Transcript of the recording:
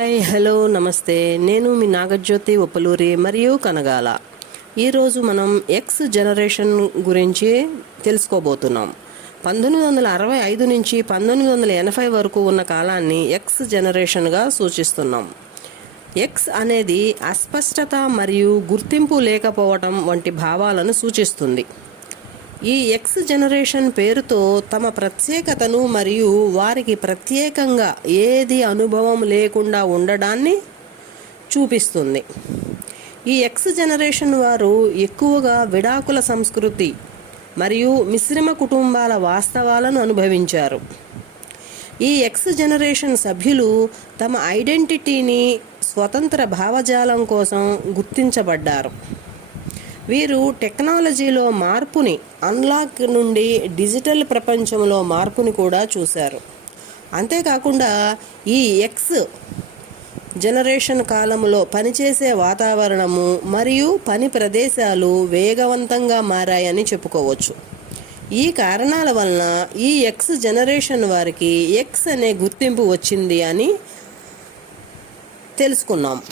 Hi hello నమస్తే. నేను మీ నాగజ్యోతి ఉప్పలూరి మరియు కనగాల. ఈరోజు మనం ఎక్స్ జనరేషన్ గురించి తెలుసుకోబోతున్నాం. పంతొమ్మిది వందల అరవై ఐదు నుంచి పంతొమ్మిది వందల ఎనభై వరకు ఉన్న కాలాన్ని ఎక్స్ జనరేషన్గా సూచిస్తున్నాం. ఎక్స్ అనేది అస్పష్టత మరియు గుర్తింపు లేకపోవటం వంటి భావాలను సూచిస్తుంది. ఈ ఎక్స్ జనరేషన్ పేరుతో తమ ప్రత్యేకతను మరియు వారికి ప్రత్యేకంగా ఏది అనుభవం లేకుండా ఉండడాన్ని చూపిస్తుంది. ఈ ఎక్స్ జనరేషన్ వారు ఎక్కువగా విడాకుల సంస్కృతి మరియు మిశ్రమ కుటుంబాల వాస్తవాలను అనుభవించారు. ఈ ఎక్స్ జనరేషన్ సభ్యులు తమ ఐడెంటిటీని స్వతంత్ర భావజాలం కోసం గుర్తించబడ్డారు. వీరు టెక్నాలజీలో మార్పుని అన్లాక్ నుండి డిజిటల్ ప్రపంచంలో మార్పుని కూడా చూశారు. అంతేకాకుండా ఈ ఎక్స్ జనరేషన్ కాలంలో పనిచేసే వాతావరణము మరియు పని ప్రదేశాలు వేగవంతంగా మారాయని చెప్పుకోవచ్చు. ఈ కారణాల వలన ఈ ఎక్స్ జనరేషన్ వారికి ఎక్స్ అనే గుర్తింపు వచ్చింది అని తెలుసుకున్నాం.